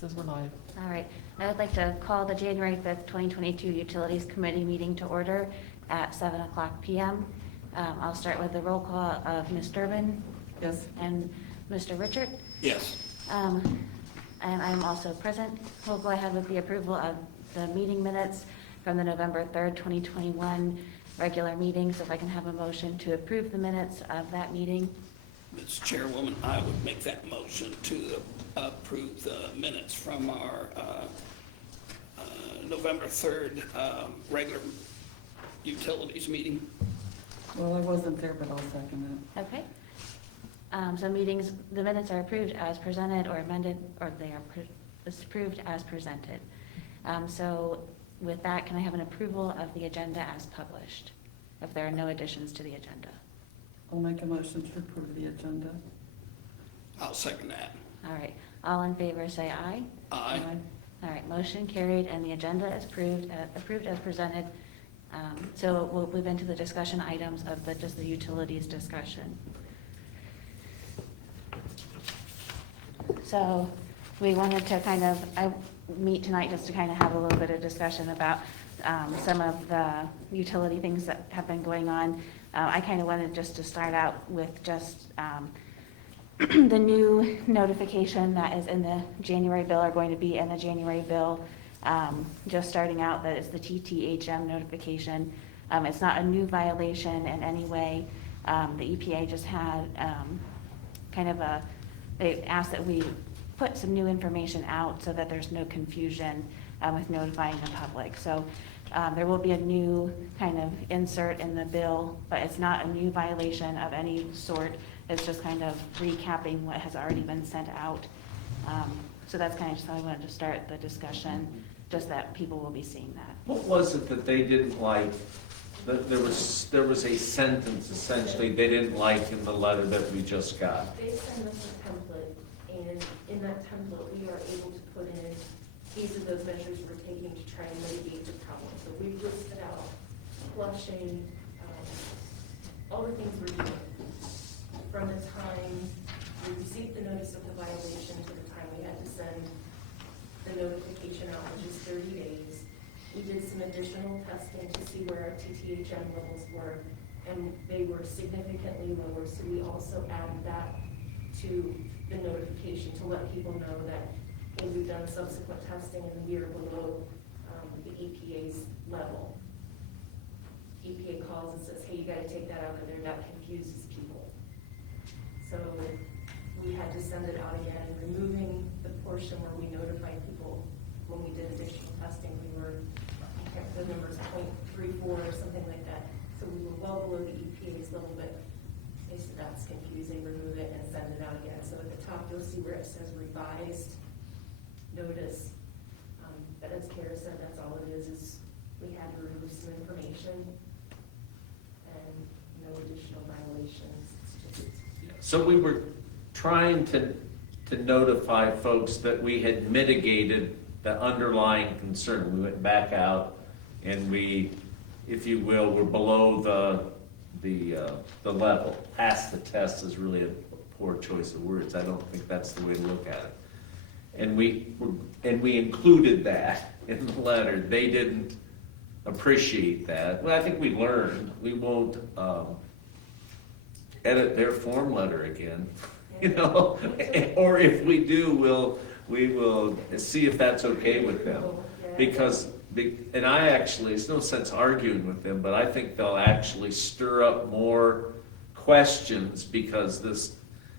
Says we're live. All right, I would like to call the January 5th, 2022 Utilities Committee meeting to order at 7 o'clock PM. I'll start with the roll call of Ms. Durbin Yes. and Mr. Richard. Yes. And I'm also present. We'll go ahead with the approval of the meeting minutes from the November 3rd, 2021 regular meeting. So if I can have a motion to approve the minutes of that meeting. Ms. Chairwoman, I would make that motion to approve the minutes from our November 3rd regular utilities meeting. Well, I wasn't there, but I'll second Okay. So the minutes are approved as presented or amended, or they are approved as presented. So with that, can I have an approval of the agenda as published, if there are no additions to the agenda? I'll make a motion to approve the agenda. I'll second that. All right, all in favor say aye. Aye. All right, motion carried, and the agenda is approved as presented. So we'll move into the discussion items of just the utilities discussion. So we wanted to meet tonight just to kind of have a little bit of discussion about some of the utility things that have been going on. I kind of wanted just to start out with just the new notification that is in the January bill, are going to be in the January bill. Just starting out, that is the TTHM notification. It's not a new violation in any way. The EPA just had they asked that we put some new information out so that there's no confusion with notifying the public. So there will be a new kind of insert in the bill, but it's not a new violation of any sort. It's just kind of recapping what has already been sent out. So that's kind of just how I wanted to start the discussion, just that people will be seeing that. What was it that they didn't like? There was a sentence essentially they didn't like in the letter that we just got. They send us a template, and in that template, we are able to put in these are those measures we're taking to try and mitigate the problem. So we've listed out flushing, all the things we're doing. From the time we received the notice of the violation to the time we had to send the notification out, which is 30 days. We did some additional testing to see where our TTHM levels were, and they were significantly lower, so we also added that to the notification to let people know that we've done subsequent testing in the year below the EPA's level. EPA calls and says, hey, you gotta take that out of there, that confuses people. So we had to send it out again, and removing the portion where we notified people when we did additional testing, the numbers 0.34 or something like that. So we were well below the EPA's level, but they said that's confusing, remove it and send it out again. So at the top, you'll see where it says revised notice. But as Kara said, that's all it is we had to remove some information and no additional violations. It's just, So we were trying to notify folks that we had mitigated the underlying concern. We went back out and we, if you will, were below the level. Past the test is really a poor choice of words. I don't think that's the way to look at it. And we included that in the letter. They didn't appreciate that. Well, I think we learned. We won't edit their form letter again, or if we do, we will see if that's okay with them. Because, and I actually, there's no sense arguing with them, but I think they'll actually stir up more questions because this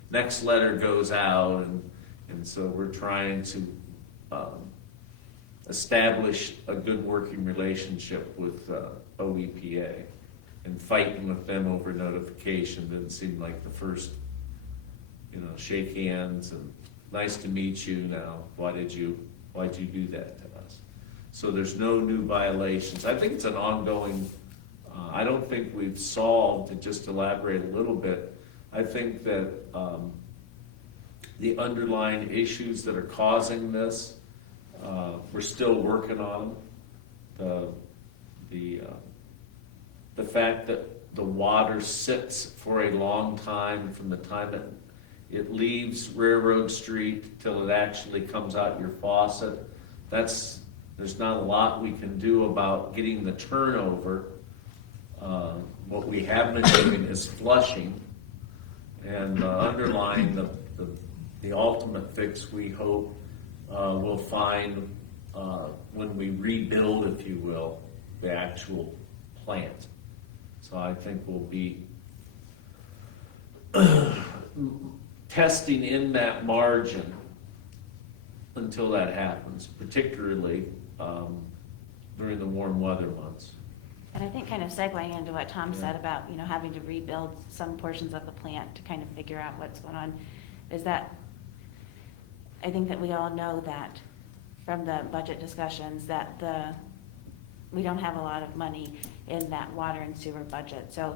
next letter goes out, and so we're trying to establish a good working relationship with OEPA, and fighting with them over notification didn't seem like the first, shake hands and nice to meet you. Now, why'd you do that to us? So there's no new violations. I think it's an ongoing, I don't think we've solved, to just elaborate a little bit, I think that the underlying issues that are causing this, we're still working on them. The fact that the water sits for a long time from the time it leaves Railroad Street till it actually comes out your faucet. There's not a lot we can do about getting the turnover. What we have been doing is flushing, and underlying the ultimate fix we hope we'll find when we rebuild, if you will, the actual plant. So I think we'll be testing in that margin until that happens, particularly during the warm weather months. And I think kind of segueing into what Tom said about, you know, having to rebuild some portions of the plant to kind of figure out what's going on, is that I think that we all know that from the budget discussions that we don't have a lot of money in that water and sewer budget. So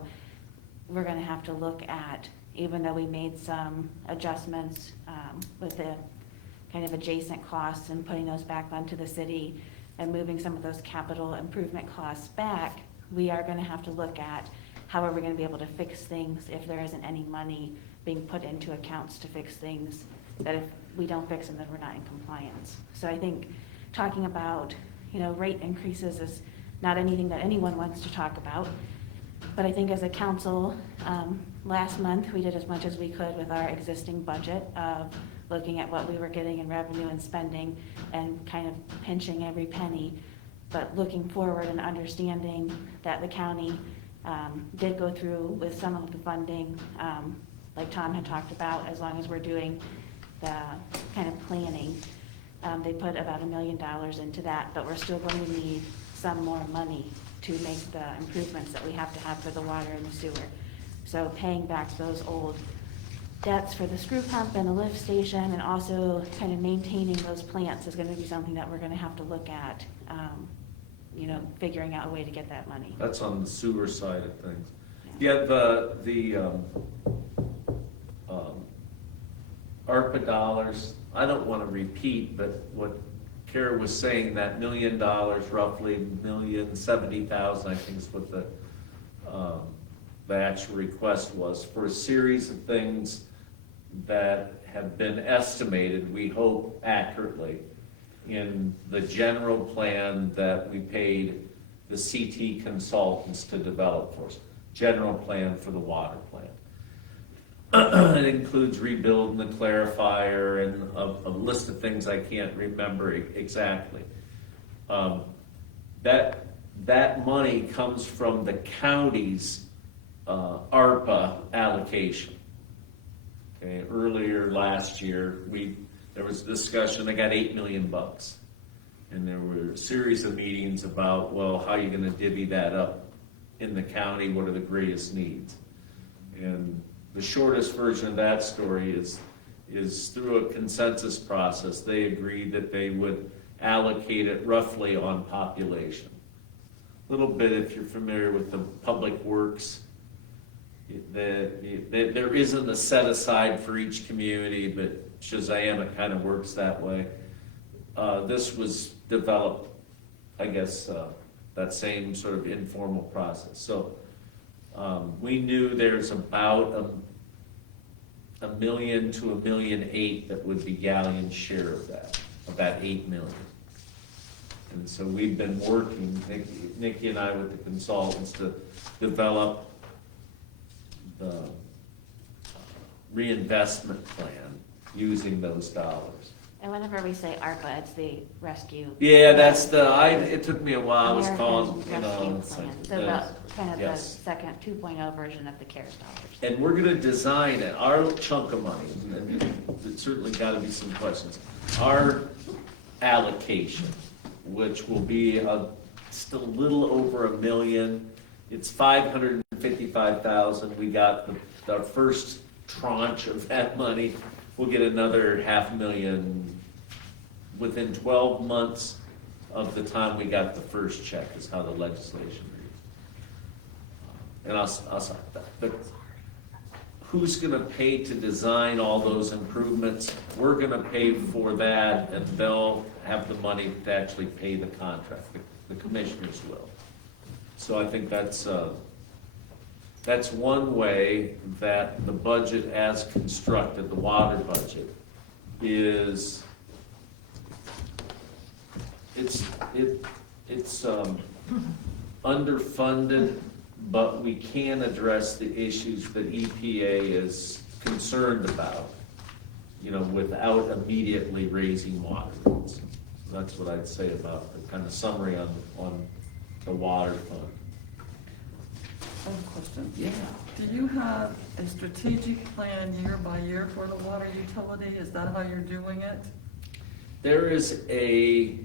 we're gonna have to look at, even though we made some adjustments with the kind of adjacent costs and putting those back onto the city and moving some of those capital improvement costs back, we are gonna have to look at how are we gonna be able to fix things if there isn't any money being put into accounts to fix things that if we don't fix them, then we're not in compliance. So I think talking about, you know, rate increases is not anything that anyone wants to talk about. But I think as a council, last month, we did as much as we could with our existing budget of looking at what we were getting in revenue and spending and kind of pinching every penny. But looking forward and understanding that the county did go through with some of the funding, like Tom had talked about, as long as we're doing the kind of planning. They put about $1 million into that, but we're still going to need some more money to make the improvements that we have to have for the water and the sewer. So paying back those old debts for the screw pump and the lift station, and also kind of maintaining those plants is gonna be something that we're gonna have to look at, you know, figuring out a way to get that money. That's on the sewer side of things. Yeah, the ARPA dollars, I don't want to repeat, but what Kara was saying, that $1 million, roughly $1,070,000, I think is what the actual request was for a series of things that have been estimated, we hope accurately, in the general plan that we paid the CT consultants to develop for us. General plan for the water plant. It includes rebuilding the clarifier and a list of things I can't remember exactly. That money comes from the county's ARPA allocation. Okay, earlier last year, there was a discussion, I got $8 million. And there were a series of meetings about, well, how are you gonna divvy that up in the county? What are the greatest needs? And the shortest version of that story is through a consensus process. They agreed that they would allocate it roughly on population. A little bit, if you're familiar with the public works, there isn't a set aside for each community, but Shazam, it kind of works that way. This was developed, I guess, that same sort of informal process. So we knew there's about $1 million to $1.8 million that would be Gallion's share of that $8 million. And so we've been working, Nikki and I, with the consultants to develop the reinvestment plan using those dollars. And whenever we say ARPA, it's the rescue. Yeah, it took me a while, I was calling, American Rescue Plan. So yes. the kind of Yes. the second 2.0 version of the CARES dollars. And we're gonna design it, our chunk of money, and there's certainly gotta be some questions. Our allocation, which will be still a little over $1 million, it's $555,000. We got our first tranche of that money. We'll get another $500,000 within 12 months of the time we got the first check, is how the legislation reads. And I'll stop that. But who's gonna pay to design all those improvements? We're gonna pay for that, and they'll have the money to actually pay the contract. The commissioners will. So I think that's that's one way that the budget as constructed, the water budget, is, it's underfunded, but we can address the issues that EPA is concerned about, without immediately raising water rates. That's what I'd say about the kind of summary on the water fund. I have a question. Yeah. Do you have a strategic plan year by year for the water utility? Is that how you're doing it? There is a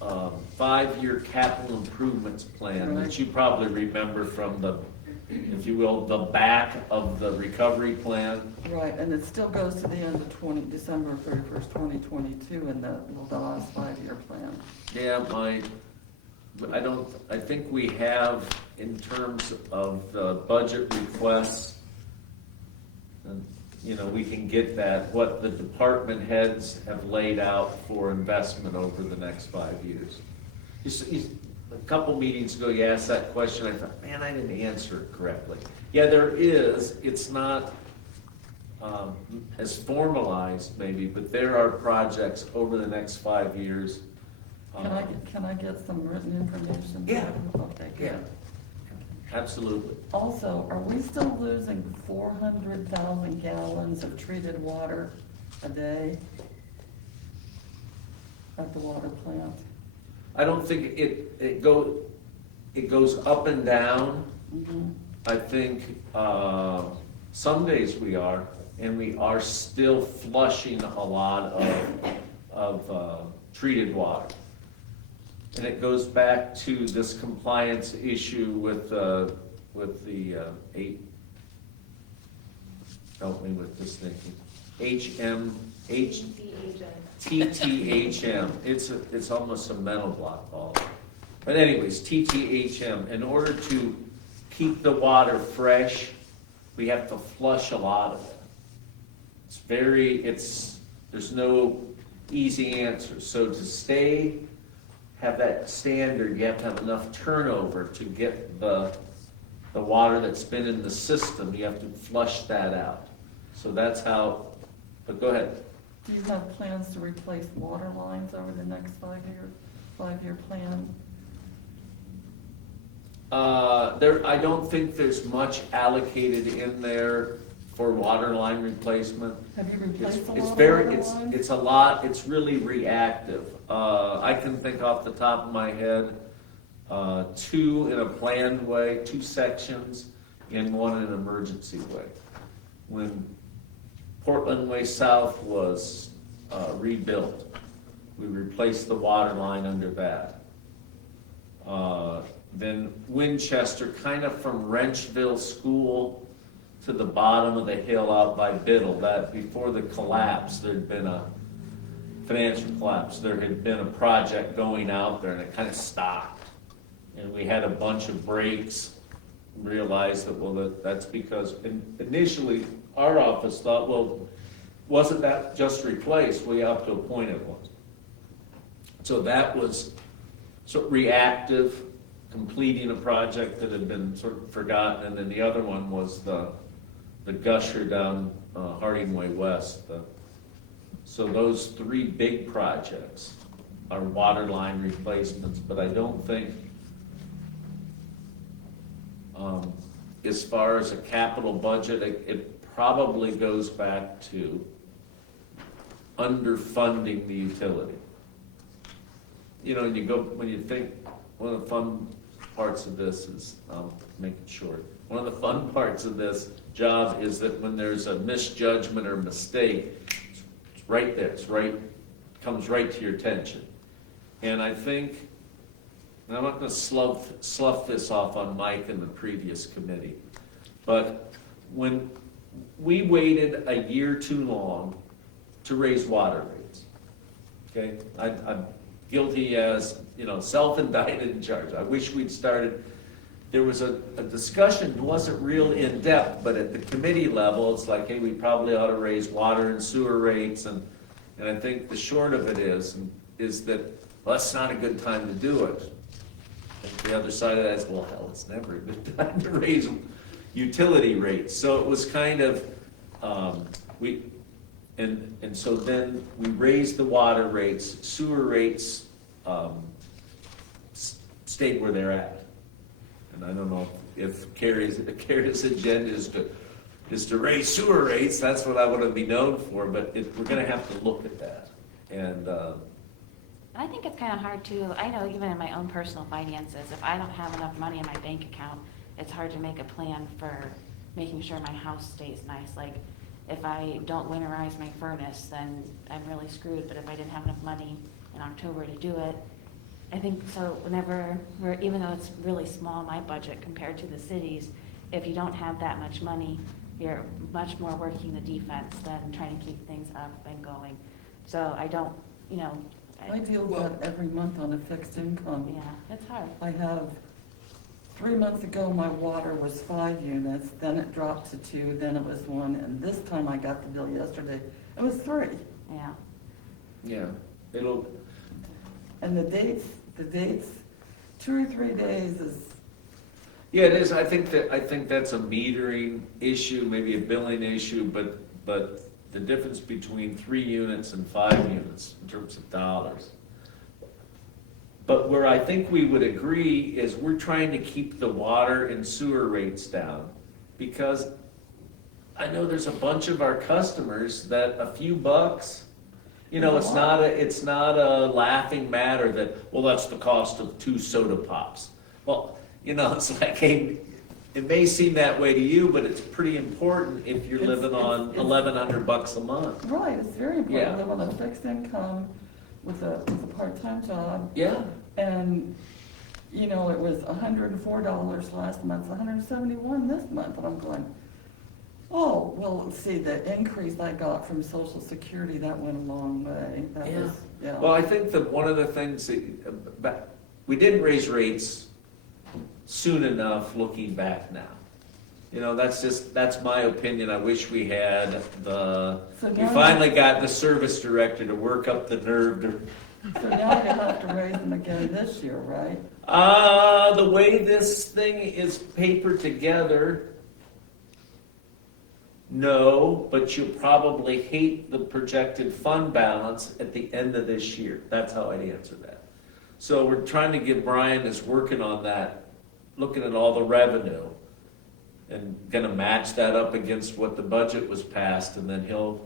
5-year capital improvements plan Right. that you probably remember from the, if you will, the back of the recovery plan. Right, and it still goes to the end of December 31st, 2022 in the last 5-year plan. Yeah, I think we have, in terms of the budget requests, and, we can get that, what the department heads have laid out for investment over the next 5 years. A couple meetings ago, you asked that question, I thought, man, I didn't answer it correctly. Yeah, there is, it's not as formalized maybe, but there are projects over the next 5 years. Can I get some written information? Yeah. Okay, good. Yeah. Absolutely. Also, are we still losing 400,000 gallons of treated water a day at the water plant? I don't think it goes up and down. Mhm. I think some days we are, and we are still flushing a lot of treated water. And it goes back to this compliance issue with the help me with this thinking, TTHM. It's almost a mental block, Paul. But anyways, TTHM, in order to keep the water fresh, we have to flush a lot of it. There's no easy answer. So to have that standard, you have to have enough turnover to get the water that's been in the system, you have to flush that out. So that's how, but go ahead. Do you have plans to replace water lines over the next 5-year plan? I don't think there's much allocated in there for water line replacement. Have you replaced a lot It's of very, water lines? it's a lot, it's really reactive. I can think off the top of my head, 2 in a planned way, 2 sections, and 1 in an emergency way. When Portland Way South was rebuilt, we replaced the water line under that. Then Winchester, kind of from Wrenchville School to the bottom of the hill out by Biddle, that before the collapse, there'd been a financial collapse. There had been a project going out there and it kind of stopped. And we had a bunch of breaks, realized that, that's because initially our office thought, well, wasn't that just replaced? Well, up to a point it was. So that was sort of reactive, completing a project that had been sort of forgotten, and then the other one was the gusher down Harding Way West. So those 3 big projects are water line replacements, but I don't think, as far as a capital budget, it probably goes back to underfunding the utility. When you think, one of the fun parts of this is, I'll make it short. One of the fun parts of this job is that when there's a misjudgment or mistake, it's right there, comes right to your attention. And I think, and I'm not going to slough this off on Mike and the previous committee, but when we waited a year too long to raise water rates, okay? I'm guilty as, self-indicted in charge. I wish we'd started. There was a discussion, it wasn't real in-depth, but at the committee level, it's like, hey, we probably ought to raise water and sewer rates, and I think the short of it is that, well, that's not a good time to do it. And the other side of that is, well, hell, it's never a good time to raise utility rates. So it was kind of, and so then we raised the water rates, sewer rates, stayed where they're at. And I don't know if Carrie's agenda is to raise sewer rates, that's what I want to be known for, but we're gonna have to look at that. And, I think it's kind of hard too. I know even in my own personal finances, if I don't have enough money in my bank account, it's hard to make a plan for making sure my house stays nice. Like, if I don't winterize my furnace, then I'm really screwed. But if I didn't have enough money in October to do it, I think so whenever even though it's really small, my budget compared to the cities, if you don't have that much money, you're much more working the defense than trying to keep things up and going. So I don't, I deal with that every month on a fixed income. yeah, it's hard. I have, 3 months ago, my water was 5 units, then it dropped to 2, then it was 1, and this time I got the bill yesterday, it was 3. Yeah. yeah, And the dates, 2 or 3 days is, yeah, it is. I think that's a metering issue, maybe a billing issue, but the difference between 3 units and 5 units in terms of dollars. But where I think we would agree is we're trying to keep the water and sewer rates down, because I know there's a bunch of our customers that a few bucks, it's not a laughing matter that, well, that's the cost of 2 soda pops. Well, it's like, hey, it may seem that way to you, but it's pretty important if you're living on $1,100 a month. right, it's very important Yeah. to live on a fixed income with a part-time job. Yeah, And, it was $104 last month, $171 this month, and I'm going, oh, well, see, the increase I got from Social Security, that went a long way. That Yeah. was, yeah. well, I think that one of the things that, we didn't raise rates soon enough looking back now. That's my opinion. I wish we had So we now- finally got the service director to work up the nerve to, So now you have to raise them again this year, right? the way this thing is papered together, no, but you'll probably hate the projected fund balance at the end of this year. That's how I'd answer that. So we're trying to get, Brian is working on that, looking at all the revenue and gonna match that up against what the budget was passed, and then he'll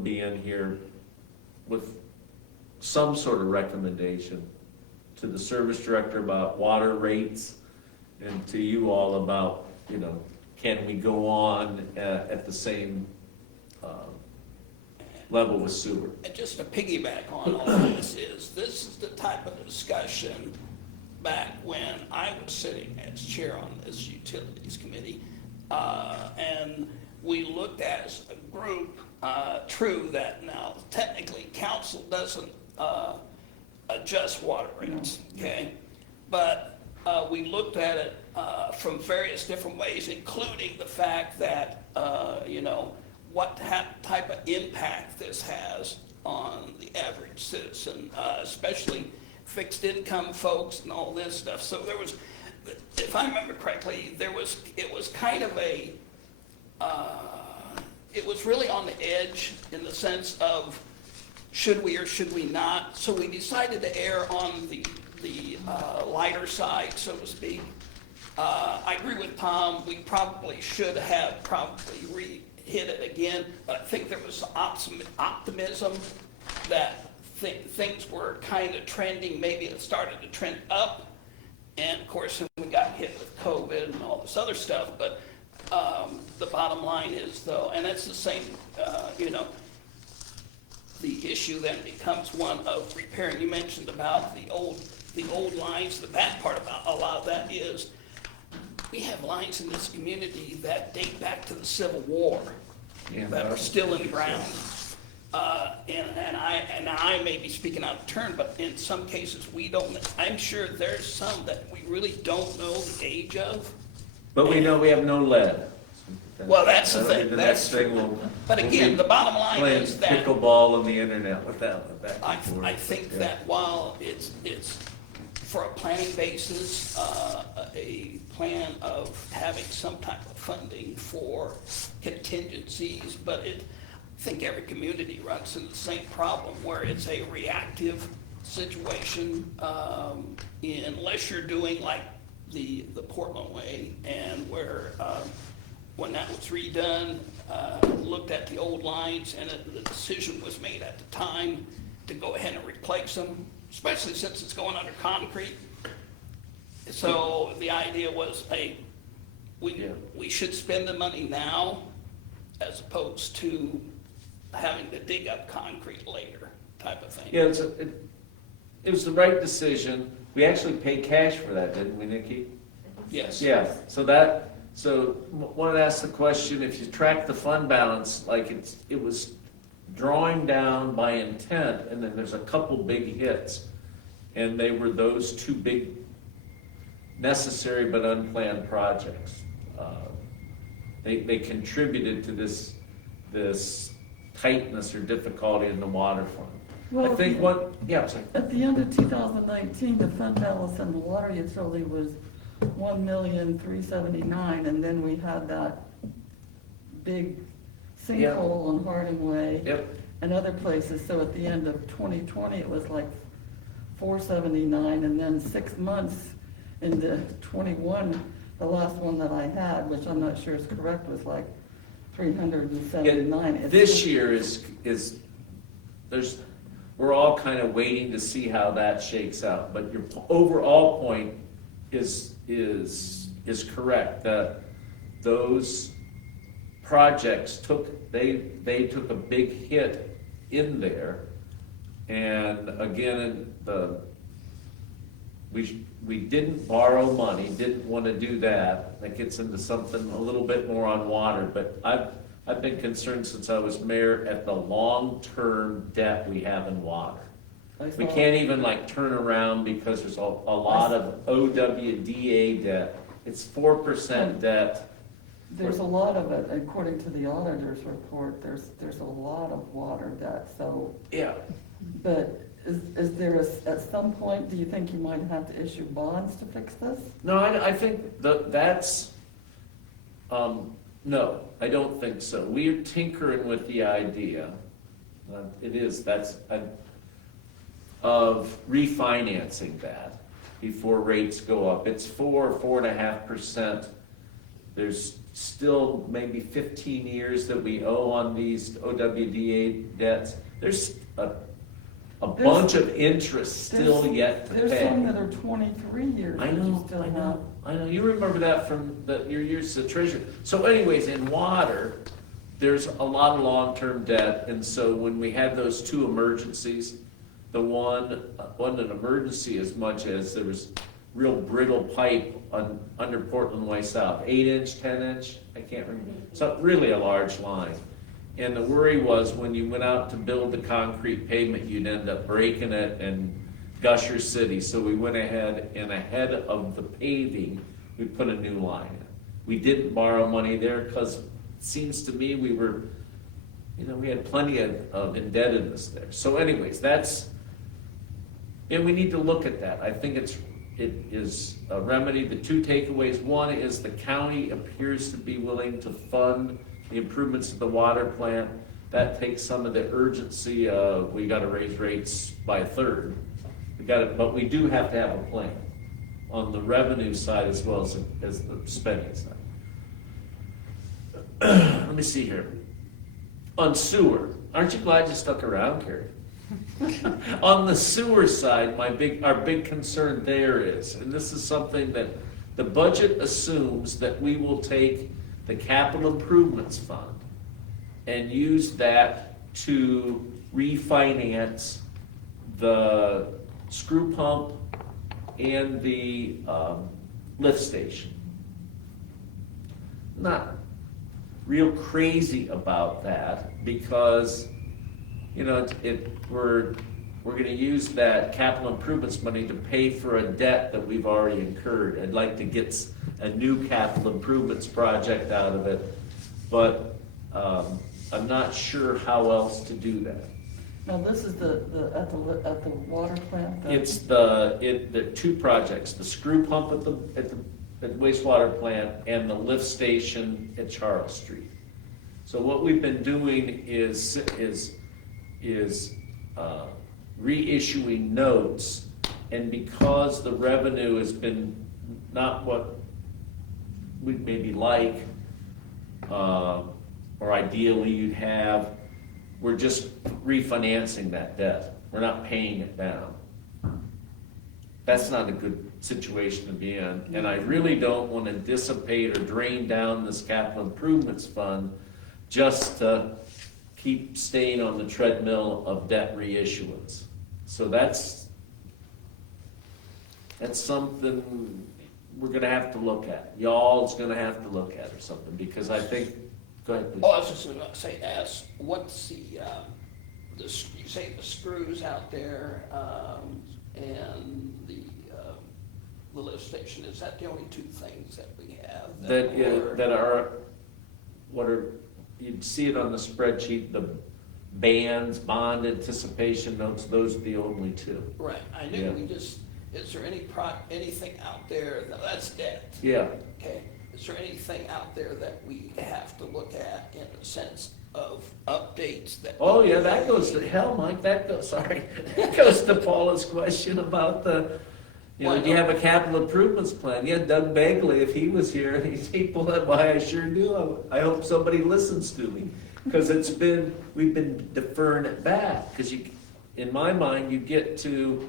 be in here with some sort of recommendation to the service director about water rates and to you all about, can we go on at the same level with sewer? And just to piggyback on all this is the type of discussion back when I was sitting as chair on this utilities committee, and we looked at as a group, true that now technically council doesn't adjust water rates, okay? But we looked at it from various different ways, including the fact that, what type of impact this has on the average citizen, especially fixed income folks and all this stuff. So there was, if I remember correctly, it was kind of it was really on the edge in the sense of should we or should we not. So we decided to err on the lighter side, so to speak. I agree with Tom, we probably should have hit it again, but I think there was optimism that things were kind of trending, maybe it started to trend up, and of course then we got hit with COVID and all this other stuff, but the bottom line is though, and it's the same, the issue then becomes one of repairing. You mentioned about the old lines, the bad part about a lot of that is we have lines in this community that date back to the Civil War that are still in the ground. And I may be speaking out of turn, but in some cases we don't, I'm sure there's some that we really don't know the age of. But we know we have no lead. Well, that's the That'll be thing, the that's next thing true. But again, the bottom line playing is that pickleball on the internet with that. I think that while it's for a planning basis, a plan of having some type of funding for contingencies, but I think every community runs into the same problem where it's a reactive situation, unless you're doing like the Portland Way, and where, when that was redone, looked at the old lines, and the decision was made at the time to go ahead and replace them, especially since it's going under concrete. So the idea was, hey, we should spend the money now as opposed to having to dig up concrete later, type of thing. Yeah, it was the right decision. We actually paid cash for that, didn't we, Nikki? Yes. Yeah, so wanted to ask the question, if you track the fund balance, like it was drawing down by intent, and then there's a couple big hits, and they were those two big necessary but unplanned projects. They contributed to this tightness or difficulty in the water fund. Well, I think sorry. At the end of 2019, the fund balance in the water utility was $1,379,000, and then we had that big sinkhole on Harding Way Yep. and other places. So at the end of 2020, it was like $479,000, and then 6 months into 21, the last one that I had, which I'm not sure is correct, was like $379,000. This year we're all kind of waiting to see how that shakes out, but your overall point is correct, that those projects took a big hit in there. And again, we didn't borrow money, didn't want to do that. That gets into something a little bit more on water, but I've been concerned since I was mayor at the long-term debt we have in water. We can't even like turn around because there's a lot of OWDA debt. It's 4% debt. There's a lot of it, according to the auditor's report, there's a lot of water debt, so. Yeah. But is there, at some point, do you think you might have to issue bonds to fix this? No, I think that's, no, I don't think so. We're tinkering with the idea, of refinancing that before rates go up. It's 4.5%. There's still maybe 15 years that we owe on these OWDA debts. There's a bunch of interest still yet to pay. There's some that are 23 years that you still have. I know. You remember that from your years as treasurer. So anyways, in water, there's a lot of long-term debt, and so when we had those two emergencies, the one wasn't an emergency as much as there was real brittle pipe under Portland Way South, 8-inch, 10-inch, I can't remember. So really a large line. And the worry was when you went out to build the concrete pavement, you'd end up breaking it in Gusher City. So we went ahead, and ahead of the paving, we put a new line in. We didn't borrow money there because it seems to me we were, we had plenty of indebtedness there. So anyways, and we need to look at that. I think it is a remedy. The two takeaways: one is the county appears to be willing to fund the improvements of the water plant. That takes some of the urgency of we got to raise rates by a third. But we do have to have a plan on the revenue side as well as the spending side. Let me see here. On sewer, aren't you glad you stuck around, Carrie? On the sewer side, our big concern there is, and this is something that the budget assumes, that we will take the capital improvements fund and use that to refinance the screw pump and the lift station. Not real crazy about that because we're going to use that capital improvements money to pay for a debt that we've already incurred. I'd like to get a new capital improvements project out of it, but I'm not sure how else to do that. Now, this is at the water plant? It's the two projects, the screw pump at the wastewater plant and the lift station at Charles Street. So what we've been doing is reissuing notes, and because the revenue has been not what we'd maybe like, or ideally you'd have, we're just refinancing that debt. We're not paying it down. That's not a good situation to be in, and I really don't want to dissipate or drain down this capital improvements fund just to keep staying on the treadmill of debt reissuance. So that's something we're gonna have to look at. Y'all's gonna have to look at or something, because I think, go ahead, please. Oh, I was just gonna say, ask, what's you say the screws out there, and the lift station, is that the only two things that we have? You'd see it on the spreadsheet, the bands, bond anticipation notes, those are the only two. Right, I knew, Yeah. is there anything out there, that's debt? Yeah, Okay, is there anything out there that we have to look at in the sense of updates that? oh yeah, that goes to, hell, Mike, that goes to Paula's question about do you have a capital improvements plan? Yeah, Doug Bagley, if he was here, he'd pull that, why I sure do. I hope somebody listens to me, because we've been deferring it back, because in my mind, you get to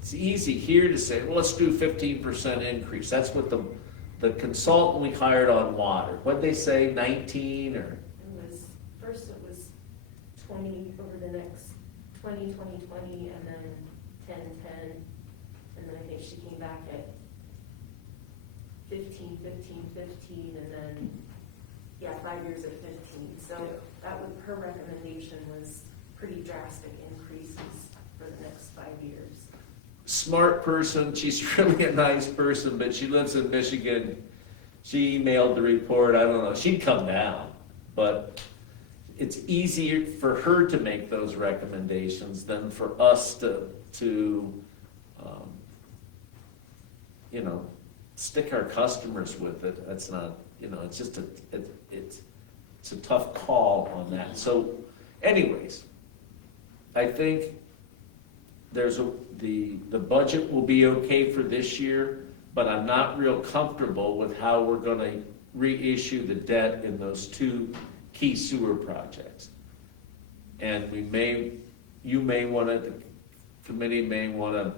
it's easy here to say, well, let's do 15% increase. That's what the consultant we hired on water, what'd they say, 19 or? First it was 20 over the next 20, 20, 20, and then 10, 10, and then I think she came back at 15, 15, 15, and then, 5 years at 15. So her recommendation was pretty drastic increases for the next 5 years. Smart person, she's really a nice person, but she lives in Michigan. She emailed the report, I don't know, she'd come down, but it's easier for her to make those recommendations than for us to stick our customers with it. That's not, it's just it's a tough call on that. So anyways, I think the budget will be okay for this year, but I'm not real comfortable with how we're gonna reissue the debt in those two key sewer projects. And the committee may wanna,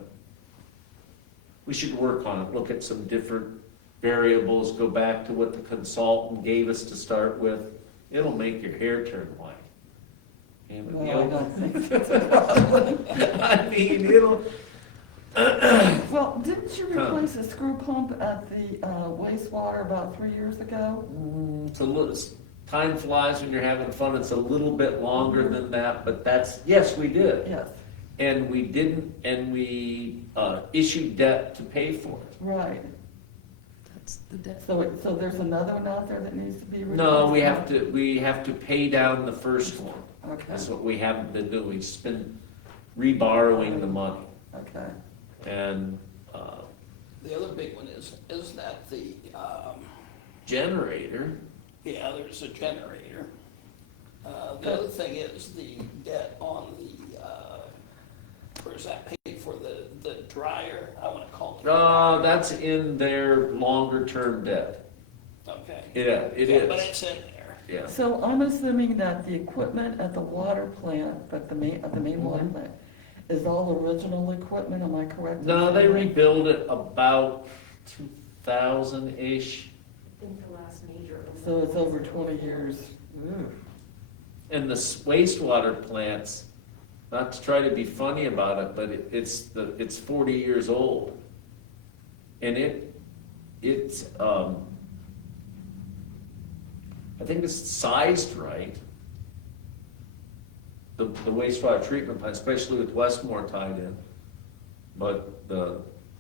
we should work on it, look at some different variables, go back to what the consultant gave us to start with. It'll make your hair turn white. No, I don't think that's a problem. I mean, it'll. Well, didn't you replace a screw pump at the wastewater about 3 years ago? It's a little, time flies when you're having fun. It's a little bit longer than that, but yes, we did. Yes, And we issued debt to pay for it. right. That's the debt. So there's another one out there that needs to be replaced? No, we have to pay down the first one. Okay, That's what we haven't been doing. We've just been reborrowing the money. okay. And, The other big one is that the, generator, there's a generator. The other thing is the debt on where's that paid for, the dryer, I wanna call it. that's in their longer term debt. Okay. Yeah, it Yeah, but is. it's in there. Yeah. So I'm assuming that the equipment at the water plant, at the main water plant, is all original equipment, am I correct? in No, they saying that? rebuilt it about 2000-ish. I think the last major. was- So it's over 20 years. And the wastewater plants, not to try to be funny about it, but it's 40 years old. And it's I think it's sized right. The wastewater treatment plant, especially with Westmore tied in. But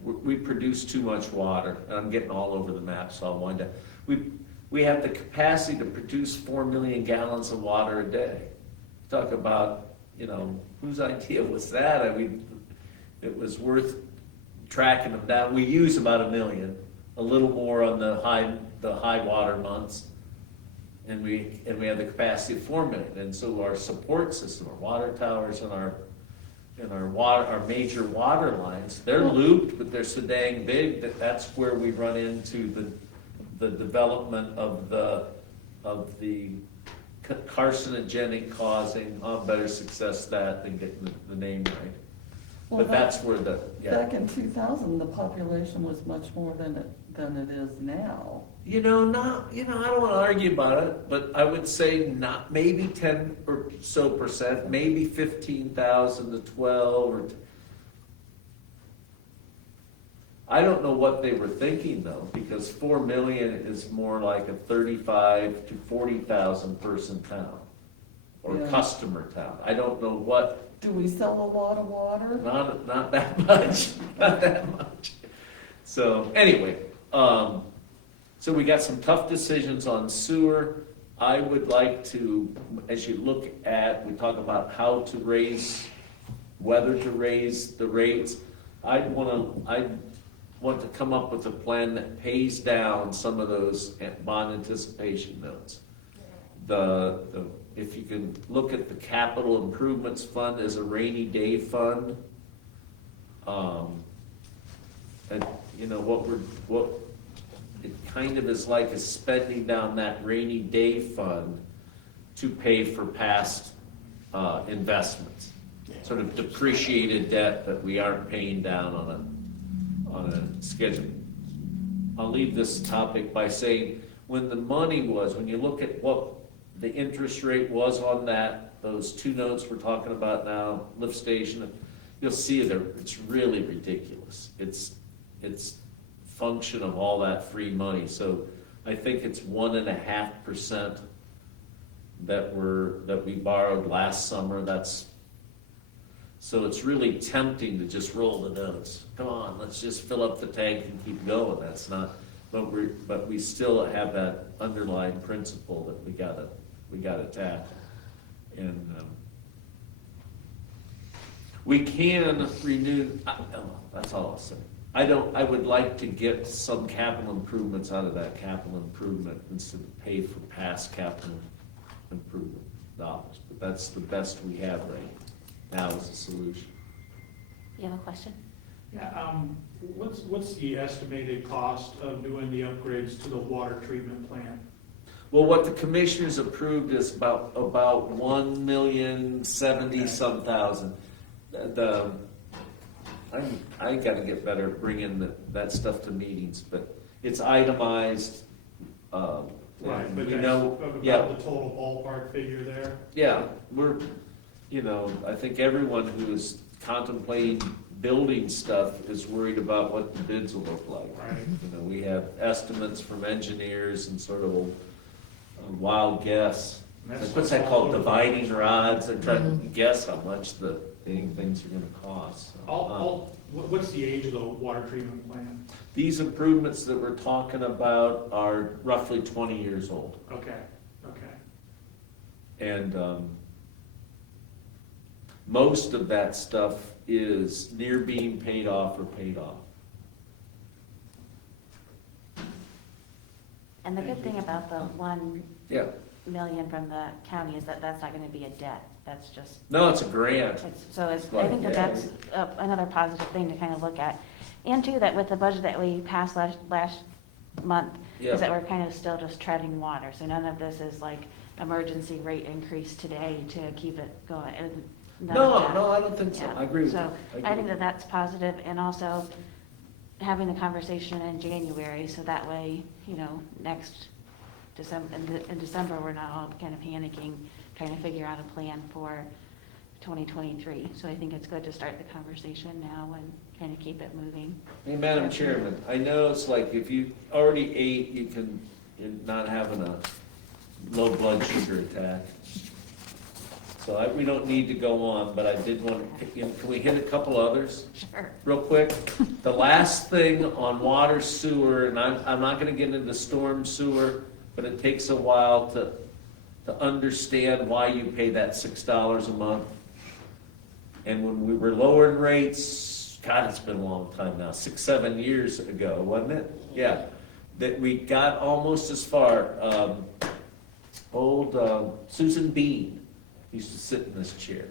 we produce too much water, and I'm getting all over the map, so I'll wind up. We have the capacity to produce 4 million gallons of water a day. talk about, you know, whose idea was that? I mean, it was worth tracking them down. We use about 1 million, a little more on the high water months. And we have the capacity of 4 million. And so our support system, our water towers and our major water lines, they're looped, but they're so dang big that that's where we run into the development of the carcinogenic causing, better success that than getting the name right. Well, But that's where back in 2000, the population was much more than it is now. I don't want to argue about it, but I would say not, maybe 10 or so percent, maybe 15,000 to 12 I don't know what they were thinking though, because 4 million is more like a 35 to 40,000 person town or Yeah. customer town. I don't know what. Do we sell a lot of water? Not that much, not that much. So anyway, so we got some tough decisions on sewer. I would like to, as you look at, we talk about how to raise, whether to raise the rates. I'd want to come up with a plan that pays down some of those bond anticipation notes. If you can look at the capital improvements fund as a rainy day fund, and what it kind of is like is spending down that rainy day fund to pay for past investments, sort of depreciated debt that we aren't paying down on a schedule. I'll leave this topic by saying when you look at what the interest rate was on those 2 notes we're talking about now, lift station, you'll see it's really ridiculous. It's function of all that free money. So I think it's 1.5% that we borrowed last summer. So it's really tempting to just roll the notes. Come on, let's just fill up the tank and keep going. That's not, but we still have that underlying principle that we gotta tackle. And we can renew, that's all I'll say. I would like to get some capital improvements out of that capital improvement instead of pay for past capital improvement dollars. But that's the best we have right now as a solution. You have a question? Yeah, what's the estimated cost of doing the upgrades to the water treatment plant? Well, what the commissioners approved is about 1,070,000. I got to get better at bringing that stuff to meetings, but it's itemized. Right, but we that's know, about yeah, the total ballpark figure there? yeah. I think everyone who is contemplating building stuff is worried about what the bids will look like. Right. We have estimates from engineers and sort of a wild guess. What's that called? Dividing rods. They're trying to guess how much the things are going to cost. So, What's the age of the water treatment plant? these improvements that we're talking about are roughly 20 years old. Okay. And most of that stuff is near being paid off or paid off. And the good thing about the 1 Yeah. million from the county is that that's not gonna be a debt, that's just, No, it's a grant. I think that's another positive thing to kind of look at. And too, that with the budget that we passed last month, Yeah. is that we're kind of still just treading water, so none of this is like emergency rate increase today to keep it going. and none of that. No, I don't think so. Yeah. I agree with you. So I think that that's positive, and also having the conversation in January, so that way, next December, in December, we're not all kind of panicking, trying to figure out a plan for 2023. So I think it's good to start the conversation now and kind of keep it moving. Hey, Madam Chairman, I know it's like if you already ate, you're not having a low blood sugar attack. So we don't need to go on, but I did want to, can we hit a couple others Sure. real quick? The last thing on water sewer, and I'm not going to get into storm sewer, but it takes a while to understand why you pay that $6 a month. And when we were lowering rates, God, it's been a long time now, 6, 7 years ago, wasn't it? Yeah, that we got almost as far. Susan Bean used to sit in this chair.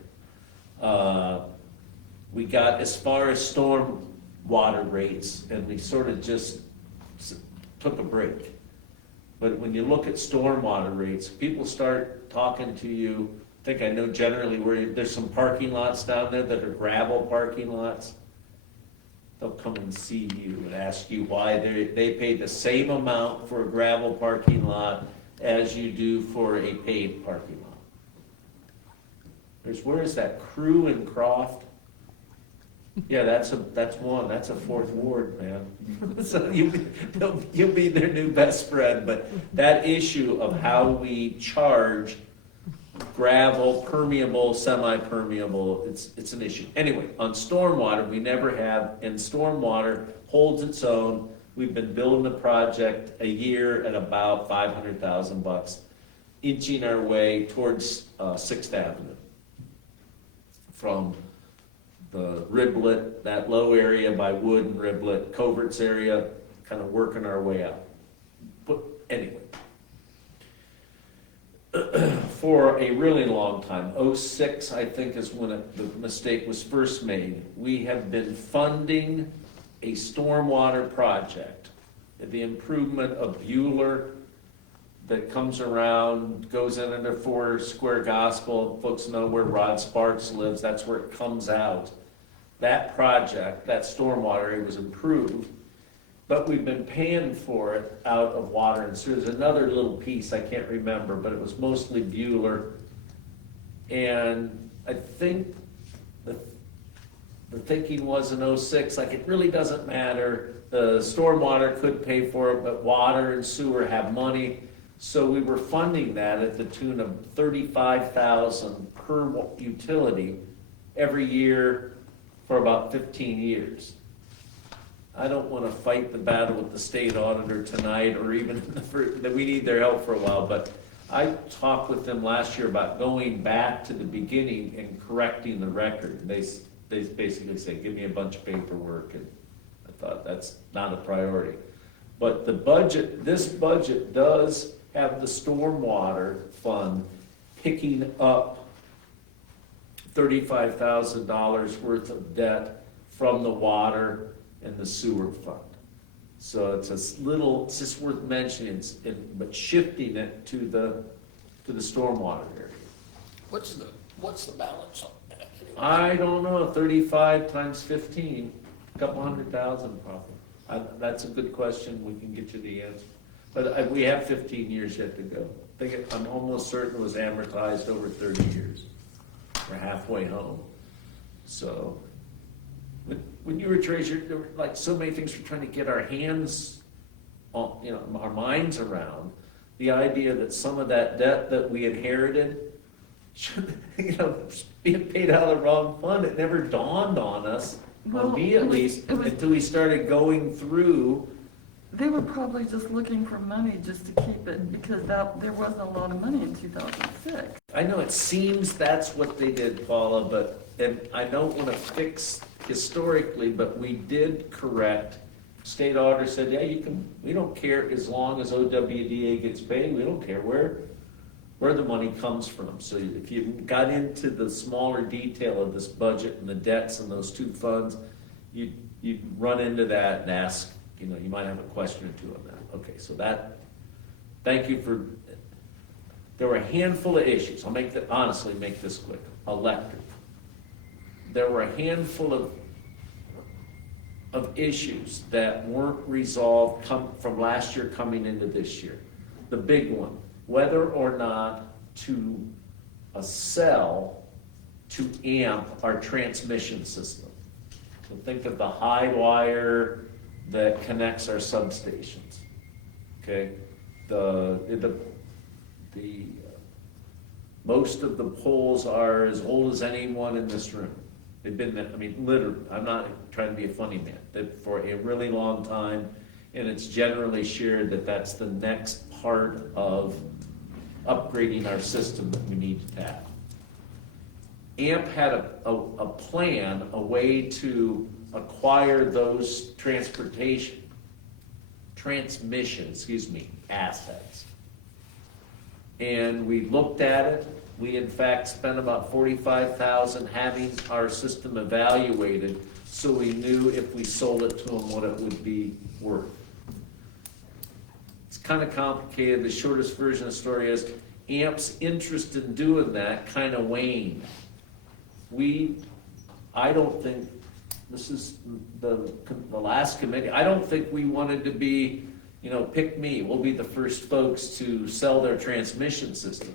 We got as far as storm water rates, and we sort of just took a break. But when you look at stormwater rates, people start talking to you. I think I know generally where there's some parking lots down there that are gravel parking lots. They'll come and see you and ask you why they pay the same amount for a gravel parking lot as you do for a paved parking lot. Where is that, Crew and Croft? Yeah, that's one, that's a Fourth Ward, man. So you'll be their new best friend, but that issue of how we charge gravel, permeable, semi-permeable, it's an issue. Anyway, on stormwater, we never have, and stormwater holds its own. We've been building the project a year at about $500,000, inching our way towards 6th Avenue. From the Riblet, that low area by Wood and Riblet, Coverts area, kind of working our way out. But anyway, for a really long time, 06 I think is when the mistake was first made, we have been funding a stormwater project, the improvement of Bueller that comes around, goes into Four Square Gospel. Folks know where Rod Sparks lives, that's where it comes out. That project, that stormwater area was improved, but we've been paying for it out of water and sewer. There's another little piece, I can't remember, but it was mostly Bueller. And I think the thinking was in 06, like it really doesn't matter. The stormwater could pay for it, but water and sewer have money. So we were funding that at the tune of $35,000 per utility every year for about 15 years. I don't want to fight the battle with the state auditor tonight, or even that we need their help for a while, but I talked with them last year about going back to the beginning and correcting the record. They basically say, give me a bunch of paperwork, and I thought that's not a priority. But the budget, this budget does have the stormwater fund picking up $35,000 worth of debt from the water and the sewer fund. So it's it's just worth mentioning, but shifting it to the stormwater area. What's the balance on that? I don't know, 35 times 15, a couple $100,000 probably. That's a good question, we can get you the answer. But we have 15 years yet to go. I'm almost certain it was amortized over 30 years. We're halfway home. So, when you were treasurer, there were like so many things we're trying to get our hands on, our minds around. The idea that some of that debt that we inherited should, being paid out of the wrong fund. It never dawned on us, on me at least, until we started going through. They were probably just looking for money just to keep it, because there wasn't a lot of money in 2006. I know it seems that's what they did, Paula, and I don't want to fix historically, but we did correct. State auditor said, yeah, we don't care as long as OWDA gets paid, we don't care where the money comes from. So if you got into the smaller detail of this budget and the debts and those two funds, you'd run into that and ask, you might have a question or two on that. Okay, so thank you for, there were a handful of issues. I'll honestly make this quick. Electric. There were a handful of issues that weren't resolved from last year coming into this year. The big one, whether or not to sell to AMP our transmission system. So think of the high wire that connects our substations. Okay, most of the poles are as old as anyone in this room. They've been there, literally, I'm not trying to be a funny man, that for a really long time, and it's generally shared that that's the next part of upgrading our system that we need to tap. AMP had a plan, a way to acquire those transmission, assets. And we looked at it. We in fact spent about $45,000 having our system evaluated, so we knew if we sold it to them what it would be worth. It's kind of complicated. The shortest version of the story is AMP's interest in doing that kind of waned. I don't think, this is the last committee, I don't think we wanted to be, pick me, we'll be the first folks to sell their transmission system.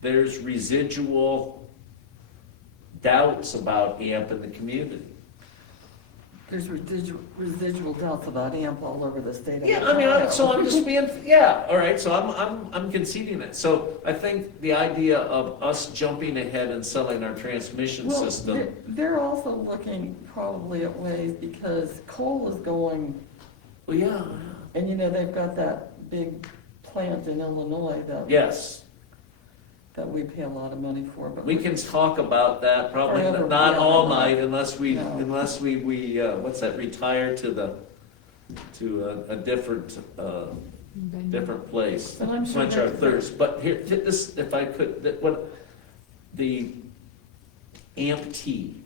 There's residual doubts about AMP in the community. There's residual doubts about AMP all over the state of Yeah, Ohio. so I'm just being, yeah, all right, so I'm conceding it. So I think the idea of us jumping ahead and selling our transmission Well, system, they're also looking probably at ways, because coal is going, well, yeah, and they've got that big plant in Illinois yes. that we pay a lot of money for, but. We can talk about that, probably Forever, not yeah. all night unless we, No. what's that, retire to a different, different place. But I'm sure Quench our that- thirst. But here, this, if I could, the AMP-T,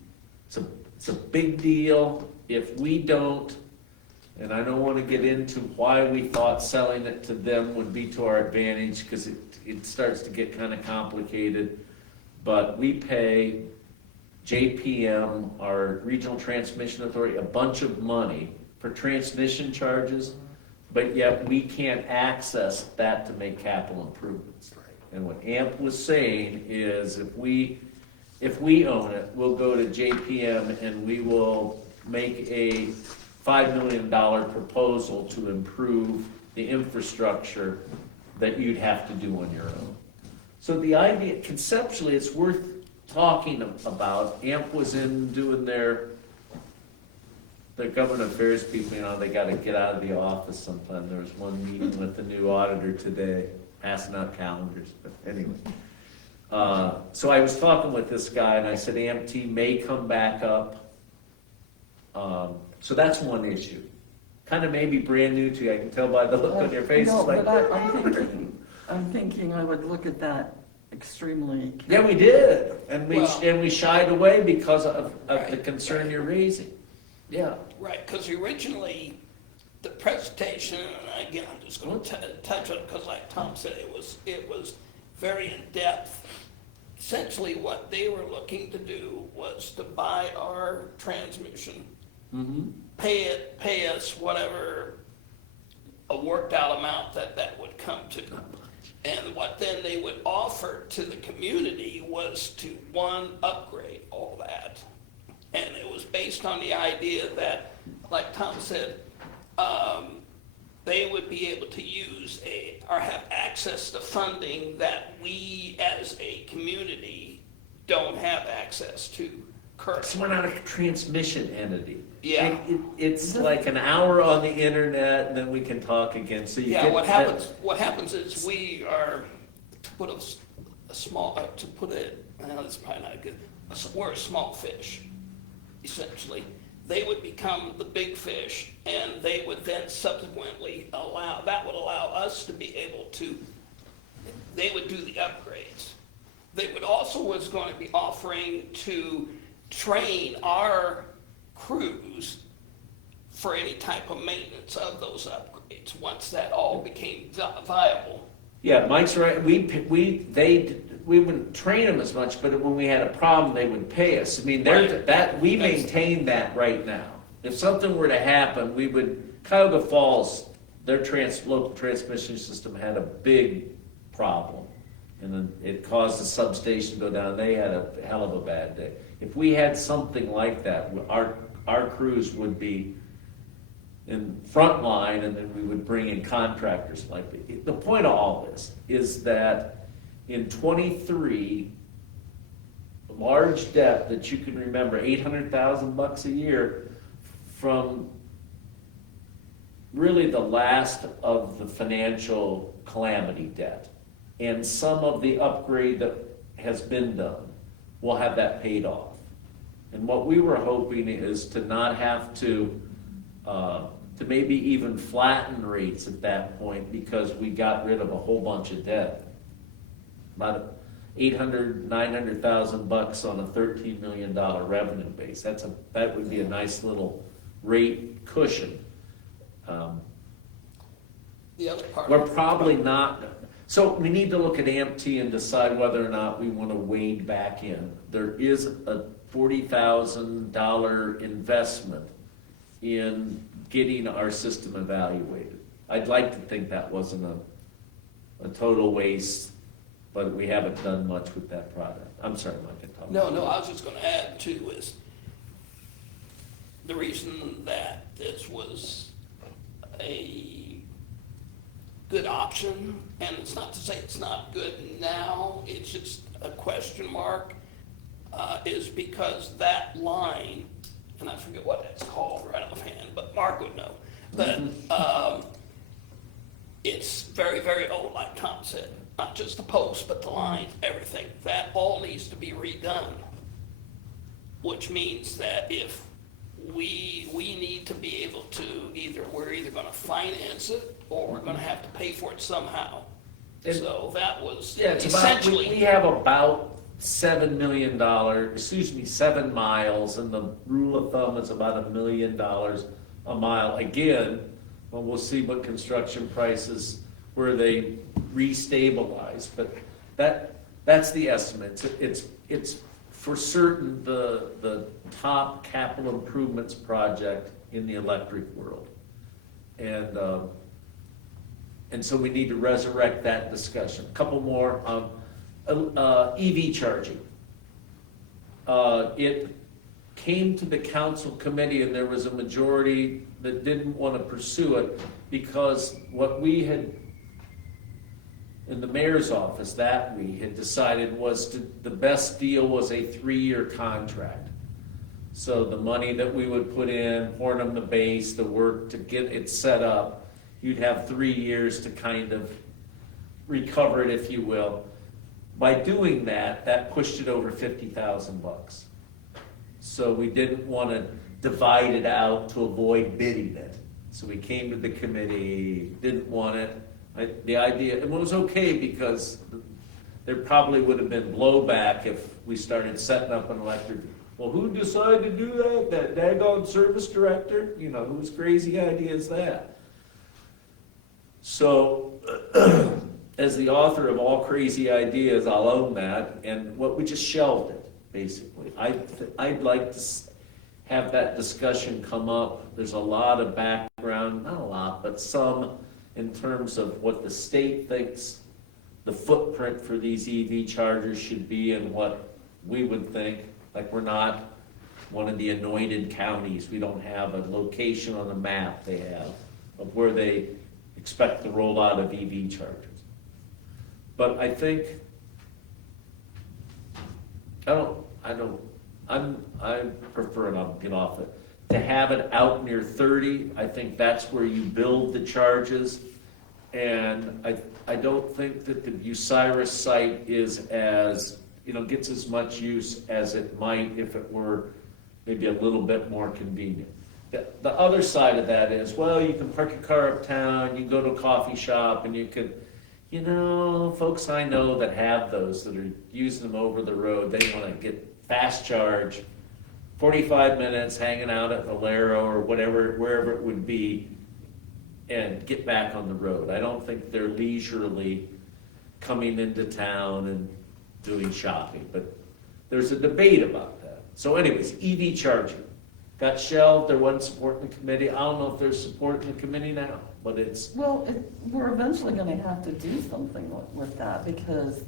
it's a big deal. If we don't, and I don't want to get into why we thought selling it to them would be to our advantage, because it starts to get kind of complicated. But we pay JPM, our Regional Transmission Authority, a bunch of money for transmission charges, but yet we can't access that to make capital improvements. And what AMP was saying is if we own it, we'll go to JPM and we will make a $5 million proposal to improve the infrastructure that you'd have to do on your own. So the idea, conceptually, it's worth talking about. AMP was in doing their government affairs people, they gotta get out of the office sometime. There was one meeting with the new auditor today, passing out calendars, but anyway. So I was talking with this guy and I said, AMT may come back up. So that's one issue. Kind of maybe brand new to you, I can tell by the look on your face. No, It's like, but I'm thinking I would look at that extremely. yeah, we did, and Well- we shied away because of the Right, concern right. you're raising. Yeah. Right, because originally, the presentation, and again, I'm just going to touch on it, because like Tom said, it was very in-depth. Essentially, what they were looking to do was to buy our transmission, Mm-hmm. pay us whatever a worked out amount that would come to. And what then they would offer to the community was to, one, upgrade all that. And it was based on the idea that, like Tom said, they would be able to use or have access to funding that we as a community don't have access to currently. So we're not a transmission entity. Yeah. It's like an hour on the internet, and then we can talk again, so you Yeah, get what that- happens is we are, to put a small, to put it, well, it's probably not good, we're a small fish, essentially. They would become the big fish, and they would then subsequently that would allow us to be able to, they would do the upgrades. They would also was going to be offering to train our crews for any type of maintenance of those upgrades, once that all became viable. Yeah, Mike's right, we wouldn't train them as much, but when we had a problem, they would pay us. I mean, Right. we That's- maintain that right now. If something were to happen, Cuyahoga Falls, their local transmission system had a big problem. And then it caused the substation to go down, they had a hell of a bad day. If we had something like that, our crews would be in front line, and then we would bring in contractors like that. The point of all this is that in '23, large debt that you can remember, $800,000 a year from really the last of the financial calamity debt. and some of the upgrade that has been done, we'll have that paid off. And what we were hoping is to not have to maybe even flatten rates at that point, because we got rid of a whole bunch of debt. About 800, 900,000 bucks on a $13 million revenue base. That would be a nice little rate cushion. The other part. We're probably not, so we need to look at AMT and decide whether or not we want to wade back in. There is a $40,000 investment in getting our system evaluated. I'd like to think that wasn't a total waste, but we haven't done much with that product. I'm sorry, Mike. No, I was just gonna add too, is the reason that this was a good option, and it's not to say it's not good now, it's just a question mark, is because that line, and I forget what it's called right offhand, but Mark would know, but it's very, very old, like Tom said. Not just the post, but the lines, everything. That all needs to be redone. Which means that if we need to be able to we're either gonna finance it or we're gonna have to pay for it somehow. So that was Yeah, it's about, we essentially, have about $7 million, 7 miles, and the rule of thumb is about $1 million a mile. Again, well, we'll see what construction prices, where they restabilize, but that's the estimate. It's for certain the top capital improvements project in the electric world. And so we need to resurrect that discussion. A couple more. EV charging. It came to the council committee and there was a majority that didn't want to pursue it, because what we had in the mayor's office that we had decided was the best deal was a 3-year contract. So the money that we would put in, pouring them the base, the work to get it set up, you'd have 3 years to kind of recover it, if you will. By doing that, that pushed it over 50,000 bucks. So we didn't want to divide it out to avoid bidding it. So we came to the committee, didn't want it. The idea, it was okay because there probably would have been blowback if we started setting up an electric. Well, who decided to do that? That daggone service director? You know, whose crazy idea is that? So, as the author of all crazy ideas, I'll own that. And what we just shelved it, basically. I'd like to have that discussion come up. There's a lot of background, not a lot, but some, in terms of what the state thinks the footprint for these EV chargers should be and what we would think. Like, we're not one of the anointed counties. We don't have a location on the map they have of where they expect the rollout of EV chargers. But I think, I prefer, and I'll get off it, to have it out near 30. I think that's where you build the charges. And I don't think that the Bucyrus site is as, gets as much use as it might if it were maybe a little bit more convenient. The other side of that is, well, you can park your car uptown, you can go to a coffee shop, and you could, folks I know that have those, that are using them over the road, they want to get fast charge, 45 minutes hanging out at Valero or wherever it would be, and get back on the road. I don't think they're leisurely coming into town and doing shopping, but there's a debate about that. So anyways, EV charging got shelved. There wasn't support in the committee. I don't know if there's support in the committee now, but it's... Well, we're eventually gonna have to do something with that, because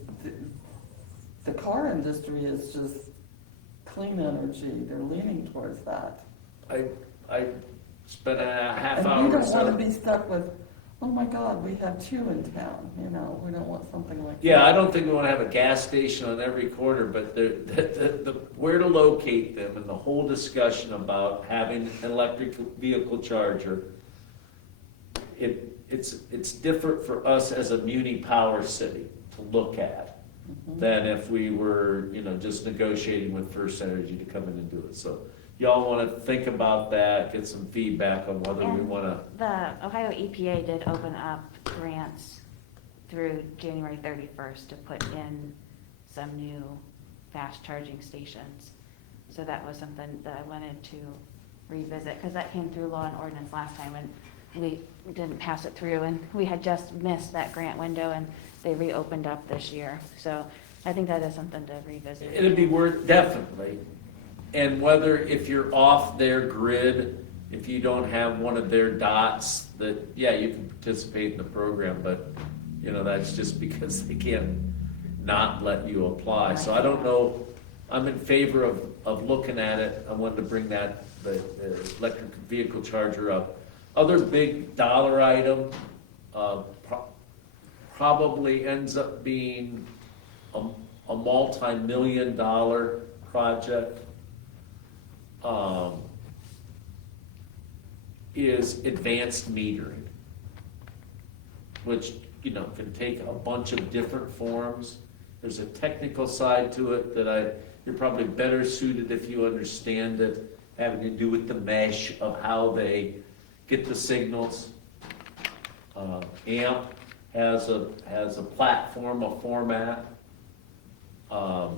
the car industry is just clean energy. They're leaning towards that. I spent a half And hour we or don't so. wanna be stuck with, oh my God, we have 2 in town, we don't want something like that. Yeah, I don't think we want to have a gas station on every corner, but the where to locate them and the whole discussion about having an electric vehicle charger, it's different for us as a muni power city to to look at than if we were, you know, just negotiating with First Energy to come in and do it. So y'all want to think about that, get some feedback on whether we And want to. The Ohio EPA did open up grants through January 31st to put in some new fast charging stations. So that was something that I wanted to revisit, because that came through law and ordinance last time, and we didn't pass it through, and we had just missed that grant window, and they reopened up this year. So I think that is something to revisit. It'd be worth, definitely. And whether, if you're off their grid, if you don't have one of their dots, that, yeah, you can participate in the program, but, you know, that's just because they can't not let you apply. So I don't know, I'm in favor of looking at it. I wanted to bring that, the electric vehicle charger up. Other big dollar item, probably ends up being a multi-million-dollar project, is advanced metering, which, you know, can take a bunch of different forms. There's a technical side to it that you're probably better suited if you understand it, having to do with the mesh of how they get the signals. AMP has a platform, a format. But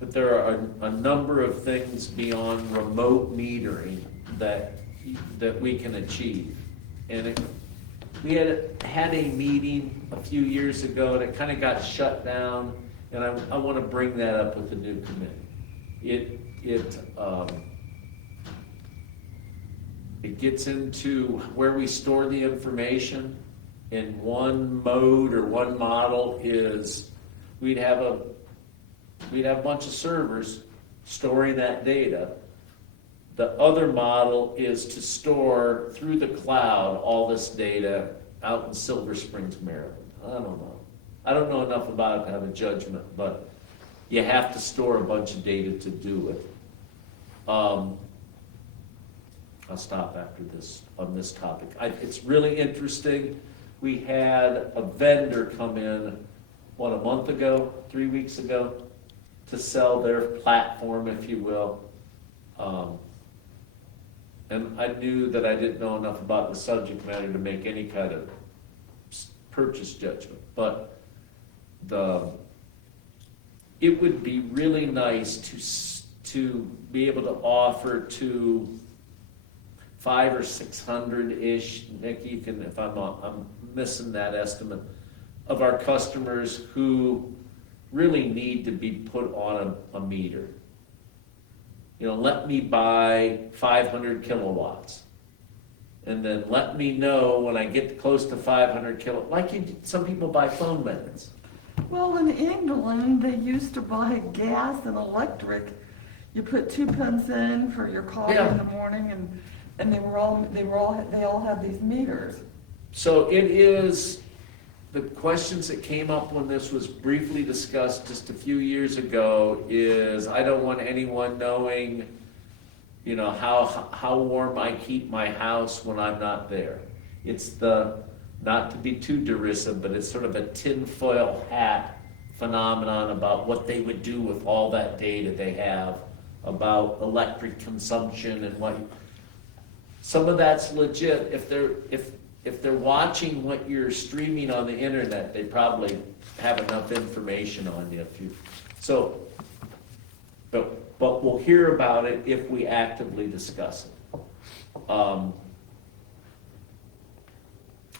there are a number of things beyond remote metering that we can achieve. And we had a meeting a few years ago, and it kind of got shut down, and I want to bring that up with the new committee. It gets into where we store the information. In one mode or one model is we'd have a bunch of servers storing that data. The other model is to store through the cloud all this data out in Silver Springs, Maryland. I don't know. I don't know enough about it to have a judgment, but you have to store a bunch of data to do it. I'll stop after this on this topic. It's really interesting. We had a vendor come in, a month ago, 3 weeks ago, to sell their platform, if you will. And I knew that I didn't know enough about the subject matter to make any kind of purchase judgment, but it would be really nice to be able to offer to 500 or 600-ish, Nick, you can, if I'm missing that estimate, of our customers who really need to be put on a meter. You know, let me buy 500 kilowatts. And then let me know when I get close to 500 kilowatts, like some people buy phone minutes. Well, in England, they used to buy gas and electric. You put 2 pence in for your coffee Yeah. in the morning, and they all had these meters. So it is, the questions that came up when this was briefly discussed just a few years ago is, I don't want anyone knowing, you know, how warm I keep my house when I'm not there. It's not to be too derisive, but it's sort of a tinfoil hat phenomenon about what they would do with all that data they have about electric consumption and what. Some of that's legit. If they're watching what you're streaming on the internet, they probably have enough information on you. But we'll hear about it if we actively discuss it. I'm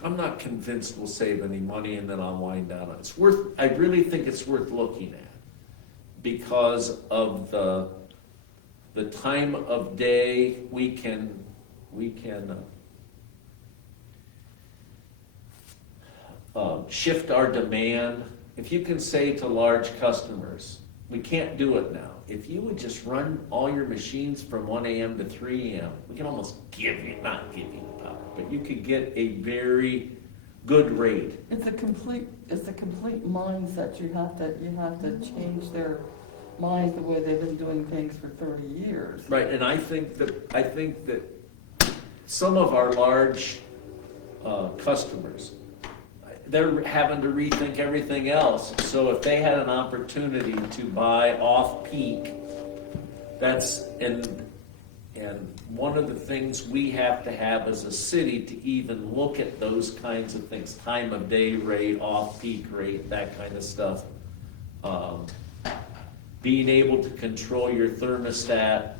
not convinced we'll save any money, and then I'll wind down. I really think it's worth looking at because of the time of day we can shift our demand. If you can say to large customers, we can't do it now. If you would just run all your machines from 1 a.m. to 3 a.m., we can almost not give you the power, but you could get a very good rate. It's a complete mindset. You have to change their minds the way they've been doing things for 30 years. Right, and I think that some of our large customers, they're having to rethink everything else. So if they had an opportunity to buy off-peak, that's, and one of the things we have to have as a city to even look at those kinds of things, time of day rate, off-peak rate, that kind of stuff. Being able to control your thermostat,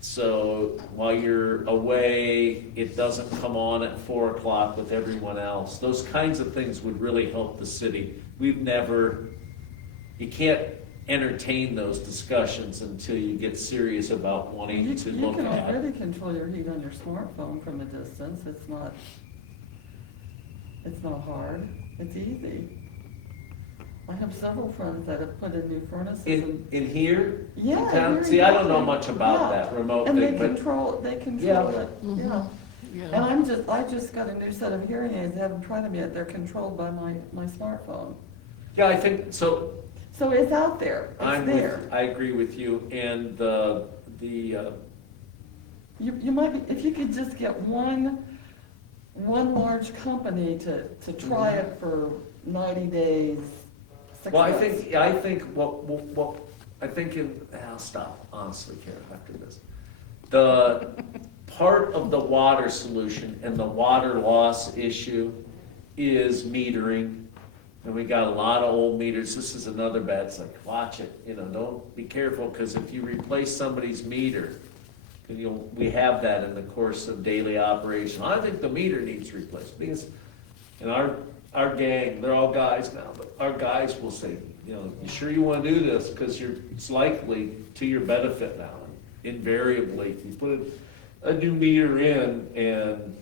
so while you're away, it doesn't come on at 4 o'clock with everyone else. Those kinds of things would really help the city. You can't entertain those discussions until you get serious about wanting to look You can at. already control your heat on your smartphone from a distance. It's not hard. It's easy. I have several friends that have put in new furnaces In here? Yeah. In town? here in See, I don't know Goshen. much about Yeah. that remote And they thing, but control Yeah. it, yeah. And I just got a new set of hearing aids, I haven't tried them yet, they're controlled by my smartphone. yeah, I think, so So it's out there, it's there. I agree with you, and You might be, if you could just get one large company to try it for 90 days, 6 well, months. I think what, I'll stop, honestly, Karen, after this. The part of the water solution and the water loss issue is metering. And we got a lot of old meters. This is another bad, it's like, watch it, don't, be careful, because if you replace somebody's meter, we have that in the course of daily operation. I think the meter needs replaced, because, and our gang, they're all guys now, but our guys will say, you sure you want to do this? Because it's likely to your benefit now. Invariably, you put a new meter in and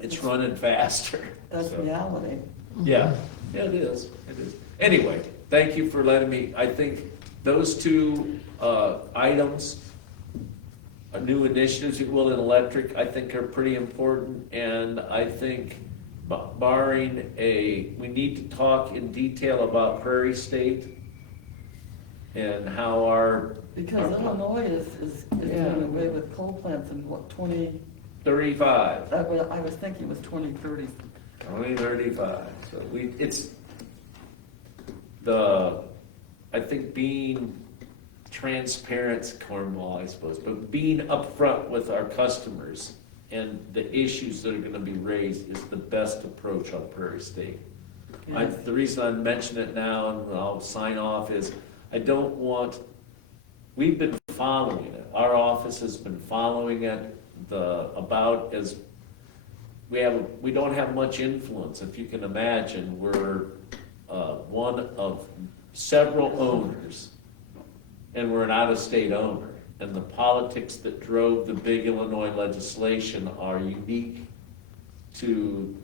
it's running faster. That's So, reality. yeah, it is. Anyway, thank you for letting me, I think those two items, new initiatives, if you will, in electric, I think are pretty important, and I think barring we need to talk in detail about Prairie State and how Because our Illinois is Yeah. doing away with coal plants in what, 35. I was thinking it was 2030. Only 35. So I think being transparent's cornwall, I suppose, but being upfront with our customers and the issues that are going to be raised is the best approach on Prairie State. Yes. The reason I mention it now, and I'll sign off, is we've been following it. Our office has been following it, we don't have much influence, if you can imagine. We're one of several owners, and we're an out-of-state owner. And the politics that drove the big Illinois legislation are unique to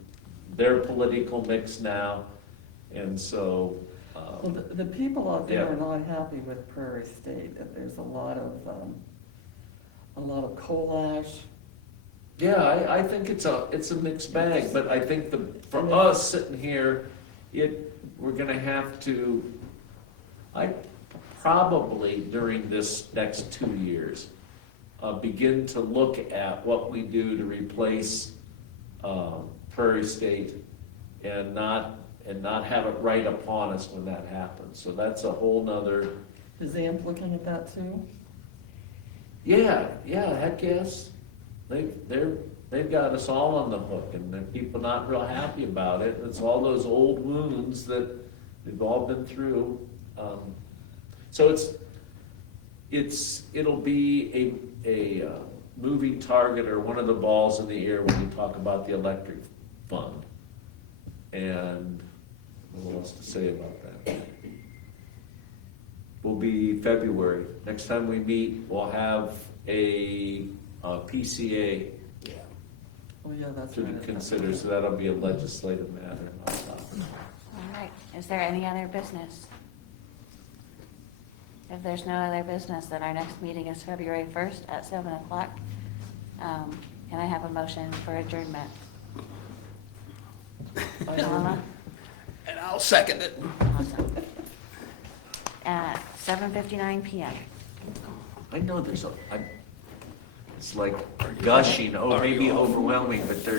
their political mix now. And so, Well, the people out there Yeah. are not happy with Prairie State. There's a lot of coal ash. yeah, I think it's a mixed bag, but I think for us sitting here, we're gonna have to, probably during this next 2 years, begin to look at what we do to replace Prairie State and not have it right upon us when that happens. So that's a whole nother, Is AMP looking at that too? yeah, heck yes. They've got us all on the hook, and the people not real happy about it. It's all those old wounds that we've all been through. So it'll be a moving target, or one of the balls in the air when you talk about the electric fund. And what else to say about that? Will be February. Next time we meet, we'll have a PCA Yeah. Oh, yeah, that's to right. consider, so that'll be a legislative matter. All right, is there any other business? If there's no other business, then our next meeting is February 1st at 7 o'clock. Can I have a motion for adjournment? Alma? And I'll second it. Awesome. At 7:59 PM. I know it's like gushing, maybe overwhelming, but there's